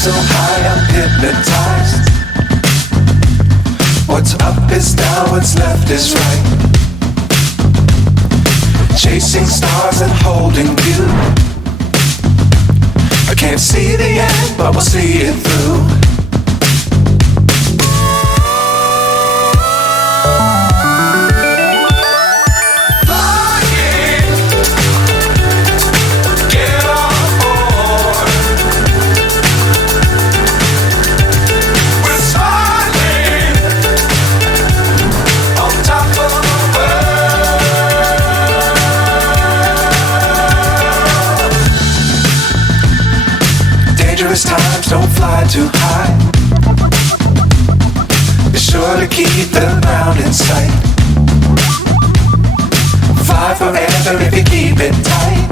so high, I'm hypnotized. What's up is down, what's left is right. Chasing stars and holding you. I can't see the end, but we'll see it through. Dangerous times, don't fly too high. Be sure to keep the ground in sight. Fly forever if you keep it tight.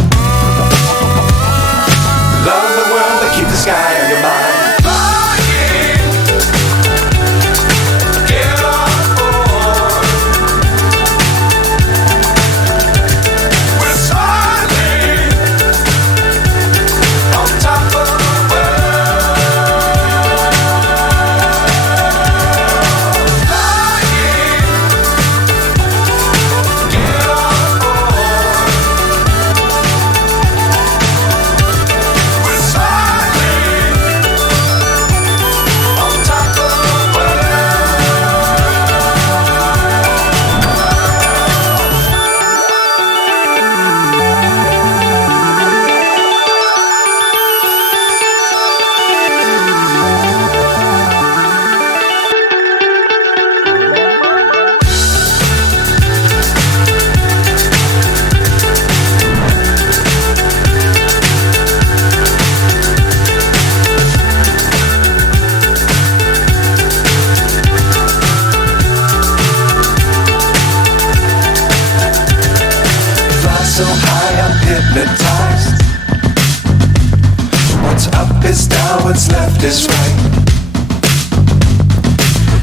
Love the world, but keep the sky on your mind. So high, I'm hypnotized. What's up is down, what's left is right.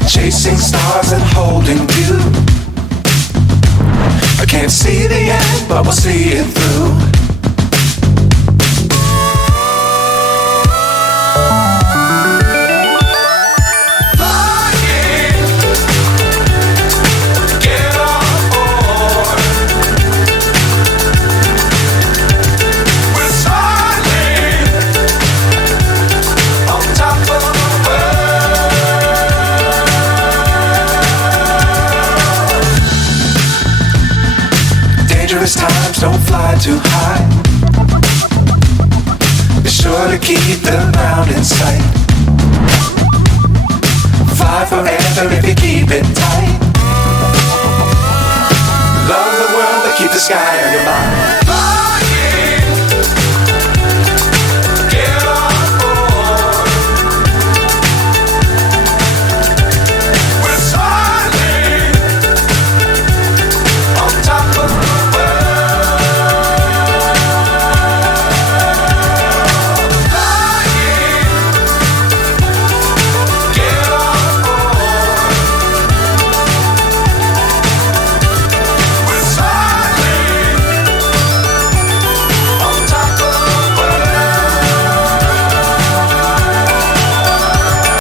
Chasing stars and holding you. I can't see the end, but we'll see it through. Dangerous times, don't fly too high. Be sure to keep the ground in sight. Fly forever if you keep it tight. Love the world, but keep the sky on your mind.